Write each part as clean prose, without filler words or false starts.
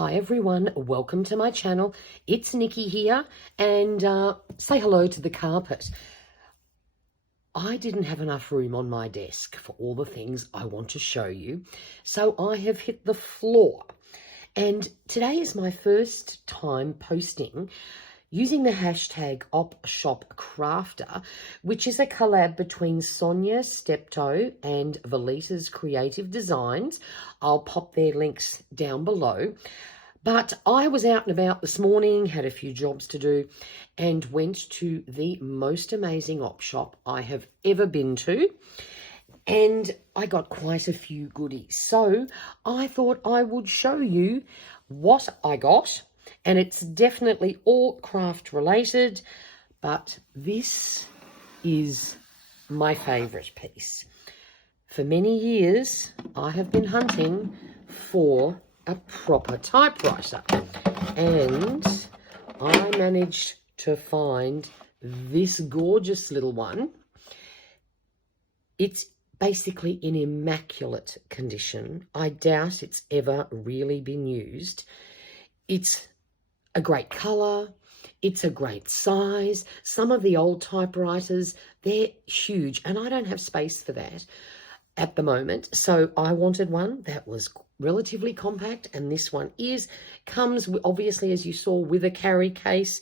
Hi everyone, welcome to my channel. It's Nikki here, and say hello to the carpet. I didn't have enough room on my desk for all the things I want to show you, so I have hit the floor. And today is my first time posting using the hashtag OpShopCrafter, which is a collab between Sonia Steptoe and Velita's Creative Designs. I'll pop their links down below. But I was out and about this morning, had a few jobs to do, and went to the most amazing op shop I have ever been to. And I got quite a few goodies. So I thought I would show you what I got. And it's definitely all craft related, but this is my favourite piece. For many years, I have been hunting for a proper typewriter, and I managed to find this gorgeous little one. It's basically in immaculate condition. I doubt it's ever really been used. It's a great colour, it's a great size. Some of the old typewriters, they're huge, and I don't have space for that at the moment. So I wanted one that was relatively compact, and this one comes obviously, as you saw, with a carry case.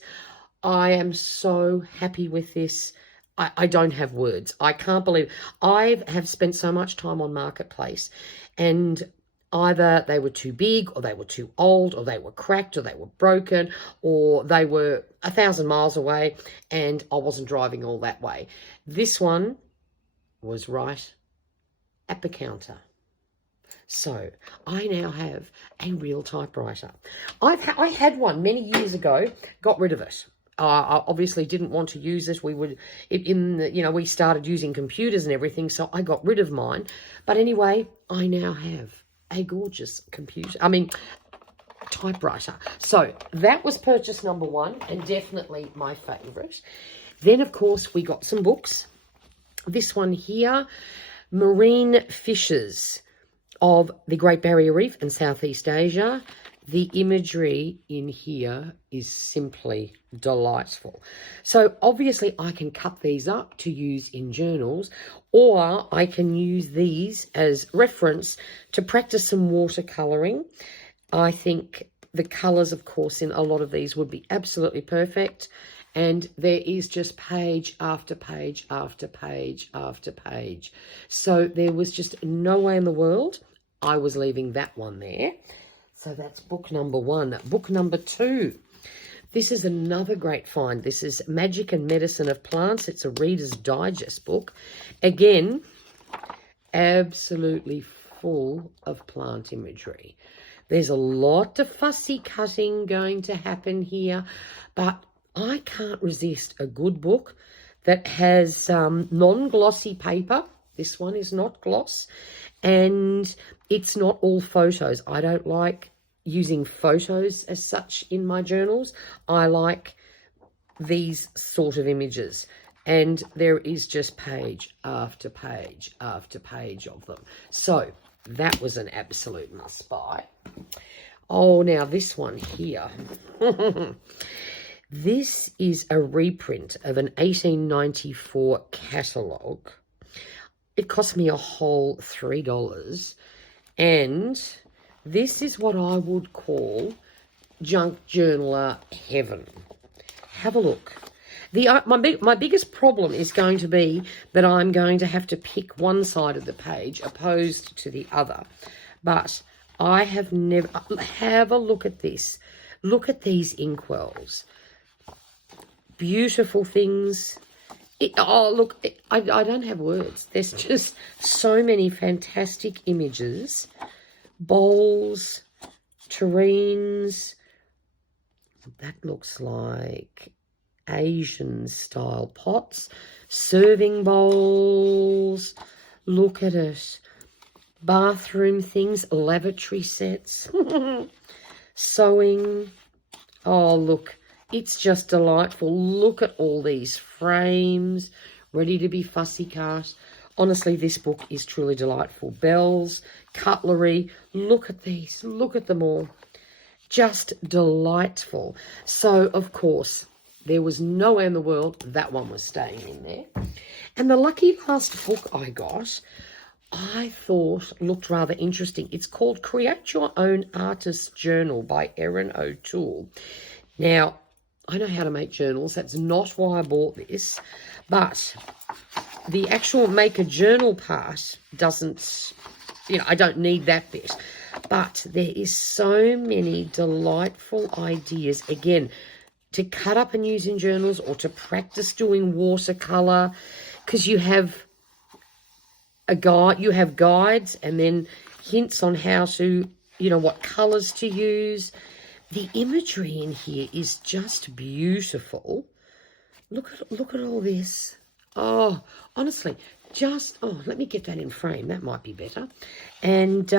I am so happy with this. I don't have words. I can't believe it. I have spent so much time on Marketplace, and either they were too big, or they were too old, or they were cracked, or they were broken, or they were 1,000 miles away, and I wasn't driving all that way. This one was right at the counter. So I now have a real typewriter. I had one many years ago, got rid of it. I obviously didn't want to use it. We started using computers and everything, so I got rid of mine. But anyway, I now have a gorgeous typewriter. So that was purchase number one, and definitely my favourite. Then, of course, we got some books. This one here, Marine Fishes of the Great Barrier Reef and Southeast Asia. The imagery in here is simply delightful. So obviously I can cut these up to use in journals, or I can use these as reference to practice some watercolouring. I think the colours, of course, in a lot of these would be absolutely perfect. And there is just page after page after page after page. So there was just no way in the world I was leaving that one there. So that's book number one. Book number two. This is another great find. This is Magic and Medicine of Plants. It's a Reader's Digest book. Again, absolutely full of plant imagery. There's a lot of fussy cutting going to happen here, but I can't resist a good book that has non-glossy paper. This one is not gloss, and it's not all photos. I don't like using photos as such in my journals. I like these sort of images, and there is just page after page after page of them. So that was an absolute must-buy. Oh, now this one here. This is a reprint of an 1894 catalogue. It cost me a whole $3, and this is what I would call junk journaler heaven. Have a look. My biggest problem is going to be that I'm going to have to pick one side of the page opposed to the other. But I have never... Have a look at this. Look at these inkwells. Beautiful things. I don't have words. There's just so many fantastic images. Bowls, tureens. That looks like Asian style pots. Serving bowls. Look at it. Bathroom things, lavatory sets. Sewing. Oh, look. It's just delightful. Look at all these frames ready to be fussy cut. Honestly, this book is truly delightful. Bells, cutlery. Look at these. Look at them all. Just delightful. So, of course, there was nowhere in the world that one was staying in there. And the lucky last book I got, I thought looked rather interesting. It's called Create Your Own Artist's Journal by Erin O'Toole. Now, I know how to make journals. That's not why I bought this. But the actual make a journal part doesn't, I don't need that bit. But there is so many delightful ideas, again, to cut up and use in journals or to practice doing watercolor, because you have a guide, you have guides and then hints on how to, what colors to use. The imagery in here is just beautiful. Look at all this. Oh, honestly, let me get that in frame. That might be better. And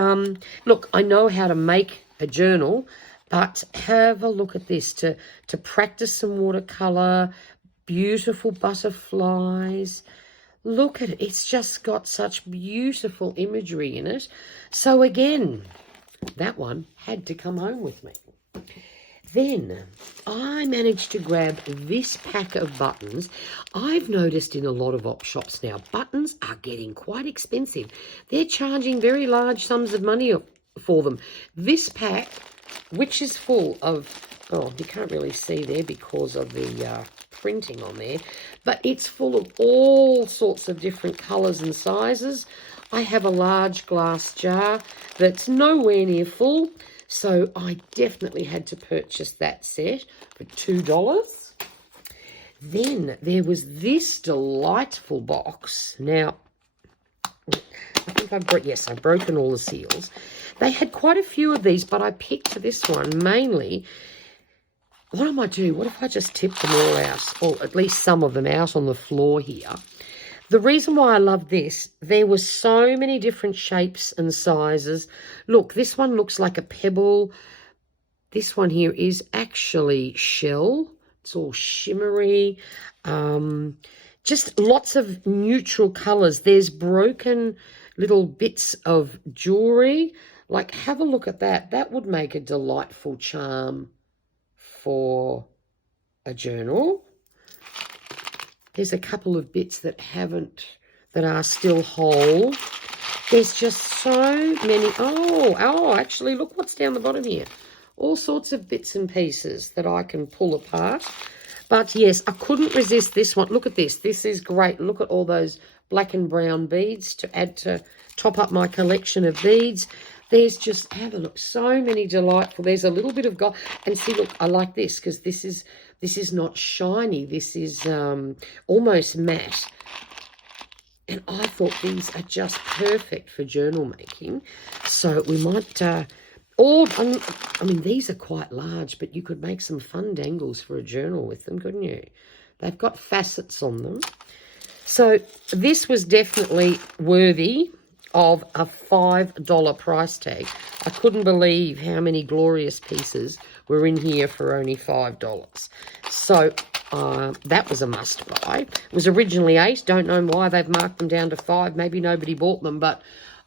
look, I know how to make a journal, but have a look at this to practice some watercolor, beautiful butterflies. Look at it. It's just got such beautiful imagery in it. So again, that one had to come home with me. Then I managed to grab this pack of buttons. I've noticed in a lot of op shops now, buttons are getting quite expensive. They're charging very large sums of money for them. This pack, which is full of, you can't really see there because of the printing on there, but it's full of all sorts of different colours and sizes. I have a large glass jar that's nowhere near full, so I definitely had to purchase that set for $2. Then there was this delightful box. Now, I think I've broken all the seals. They had quite a few of these, but I picked this one mainly. What I might do, what if I just tip them all out, or at least some of them out on the floor here? The reason why I love this, there were so many different shapes and sizes. Look, this one looks like a pebble. This one here is actually shell. It's all shimmery. Just lots of neutral colours. There's broken little bits of jewellery. Like, have a look at that. That would make a delightful charm for a journal. There's a couple of bits that are still whole. There's just so many. Oh, actually, look what's down the bottom here. All sorts of bits and pieces that I can pull apart. But yes, I couldn't resist this one. Look at this. This is great. Look at all those black and brown beads to top up my collection of beads. There's just, have a look, so many delightful. There's a little bit of gold. And see, look, I like this because this is not shiny. This is almost matte. And I thought these are just perfect for journal making. So we might, I mean, these are quite large, but you could make some fun dangles for a journal with them, couldn't you? They've got facets on them. So this was definitely worthy of a $5 price tag. I couldn't believe how many glorious pieces were in here for only $5. So that was a must buy. It was originally $8. Don't know why they've marked them down to $5. Maybe nobody bought them, but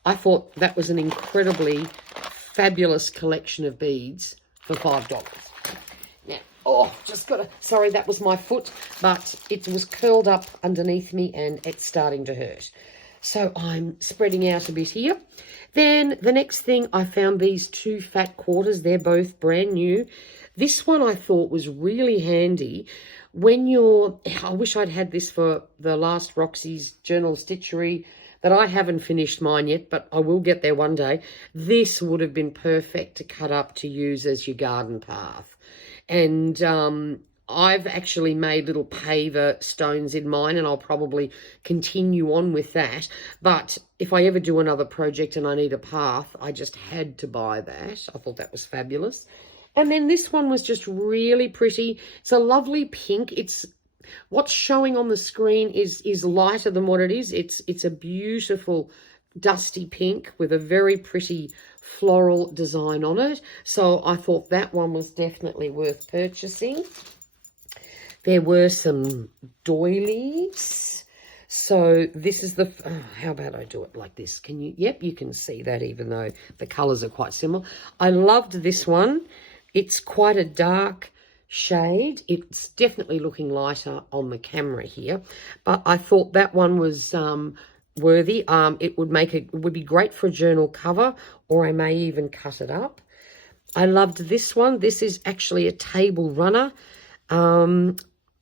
I thought that was an incredibly fabulous collection of beads for $5. Now, sorry, that was my foot, but it was curled up underneath me and it's starting to hurt. So I'm spreading out a bit here. Then the next thing, I found these 2 fat quarters. They're both brand new. This one I thought was really handy when I wish I'd had this for the last Roxy's Journal Stitchery, that I haven't finished mine yet, but I will get there one day. This would have been perfect to cut up to use as your garden path. And I've actually made little paver stones in mine, and I'll probably continue on with that. But if I ever do another project and I need a path, I just had to buy that. I thought that was fabulous. And then this one was just really pretty. It's a lovely pink. What's showing on the screen is lighter than what it is. It's a beautiful dusty pink with a very pretty floral design on it. So I thought that one was definitely worth purchasing. There were some doilies. So this is how about I do it like this? Yep, you can see that even though the colours are quite similar. I loved this one. It's quite a dark shade. It's definitely looking lighter on the camera here, but I thought that one was worthy. It would be great for a journal cover, or I may even cut it up. I loved this one. This is actually a table runner.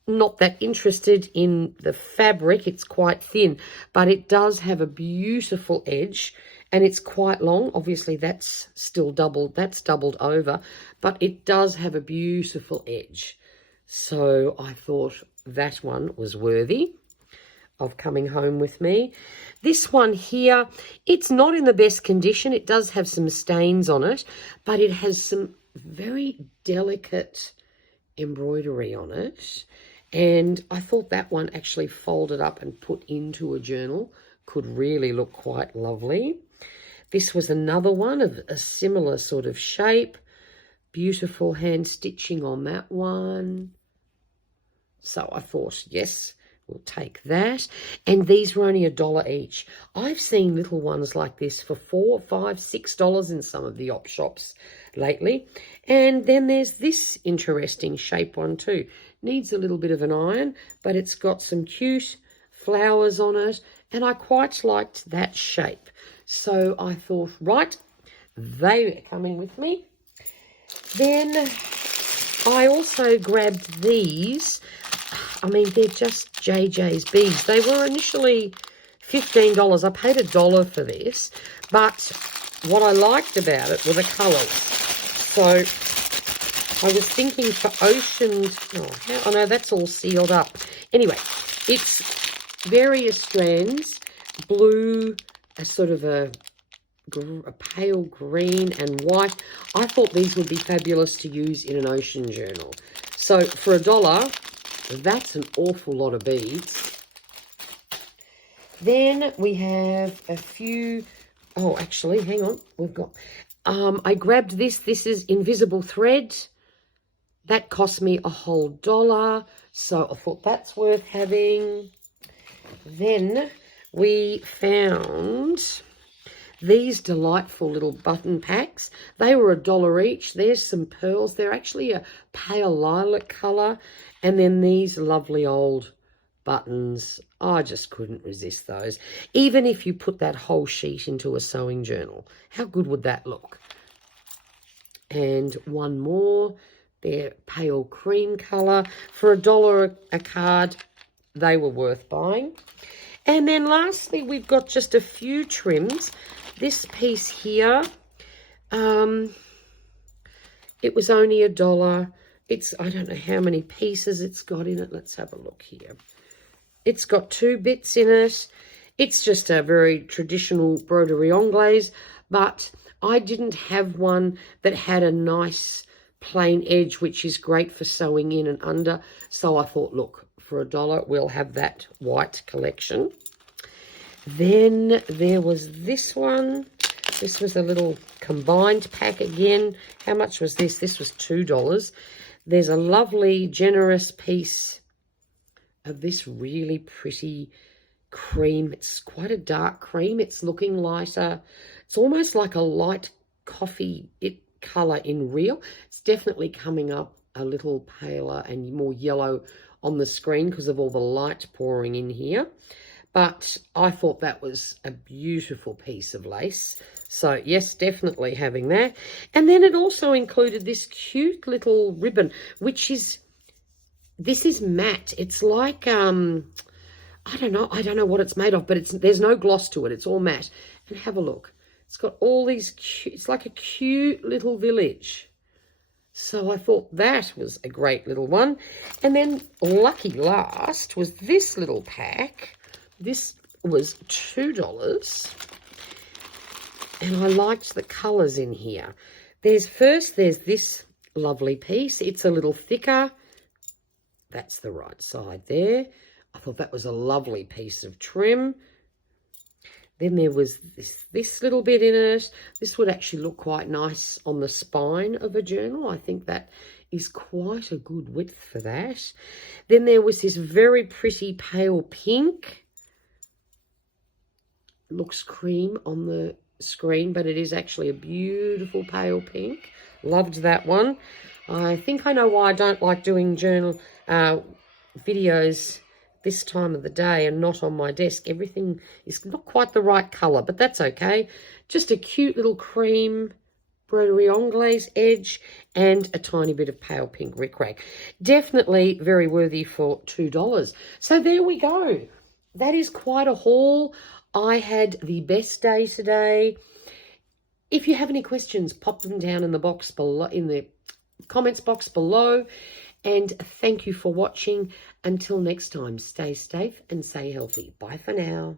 Not that interested in the fabric. It's quite thin, but it does have a beautiful edge, and it's quite long. Obviously, that's still doubled. That's doubled over, but it does have a beautiful edge. So I thought that one was worthy of coming home with me. This one here, it's not in the best condition. It does have some stains on it, but it has some very delicate embroidery on it. And I thought that one actually folded up and put into a journal could really look quite lovely. This was another one of a similar sort of shape. Beautiful hand stitching on that one. So I thought, yes, we'll take that. And these were only $1 each. I've seen little ones like this for $4, $5, $6 in some of the op shops lately. And then there's this interesting shape one too. Needs a little bit of an iron, but it's got some cute flowers on it, and I quite liked that shape. So I thought, right, they are coming with me. Then I also grabbed these. I mean, they're just JJ's beads. They were initially $15. I paid $1 for this, but what I liked about it were the colours. So I was thinking for ocean, oh no, that's all sealed up. Anyway, it's various strands, blue, a sort of a pale green and white. I thought these would be fabulous to use in an ocean journal. So for $1, that's an awful lot of beads. Then we have a few, oh, actually, hang on. We've got, I grabbed this. This is invisible thread. That cost me a whole $1. So I thought that's worth having. Then we found these delightful little button packs. They were $1 each. There's some pearls. They're actually a pale lilac colour. And then these lovely old buttons. I just couldn't resist those. Even if you put that whole sheet into a sewing journal, how good would that look? And one more. They're pale cream colour. For $1 a card, they were worth buying. And then lastly, we've got just a few trims. This piece here, it was only $1. It's, I don't know how many pieces it's got in it. Let's have a look here. It's got 2 bits in it. It's just a very traditional broderie anglaise, but I didn't have one that had a nice plain edge, which is great for sewing in and under. So I thought, look, for $1, we'll have that white collection. Then there was this one. This was a little combined pack again. How much was this? This was $2. There's a lovely, generous piece of this really pretty cream. It's quite a dark cream. It's looking lighter. It's almost like a light coffee colour in real. It's definitely coming up a little paler and more yellow on the screen because of all the light pouring in here. But I thought that was a beautiful piece of lace. So, yes, definitely having that. And then it also included this cute little ribbon, which is, this is matte. It's like, I don't know what it's made of, but there's no gloss to it. It's all matte. And have a look. It's got all these cute, it's like a cute little village. So I thought that was a great little one. And then lucky last was this little pack. This was $2. And I liked the colours in here. There's this lovely piece. It's a little thicker. That's the right side there. I thought that was a lovely piece of trim. Then there was this little bit in it. This would actually look quite nice on the spine of a journal. I think that is quite a good width for that. Then there was this very pretty pale pink. Looks cream on the screen, but it is actually a beautiful pale pink. Loved that one. I think I know why I don't like doing journal videos this time of the day and not on my desk. Everything is not quite the right colour, but that's okay. Just a cute little cream broderie anglaise edge and a tiny bit of pale pink rickrack. Definitely very worthy for $2. So there we go. That is quite a haul. I had the best day today. If you have any questions, pop them down in the box below, in the comments box below. And thank you for watching. Until next time, stay safe and stay healthy. Bye for now.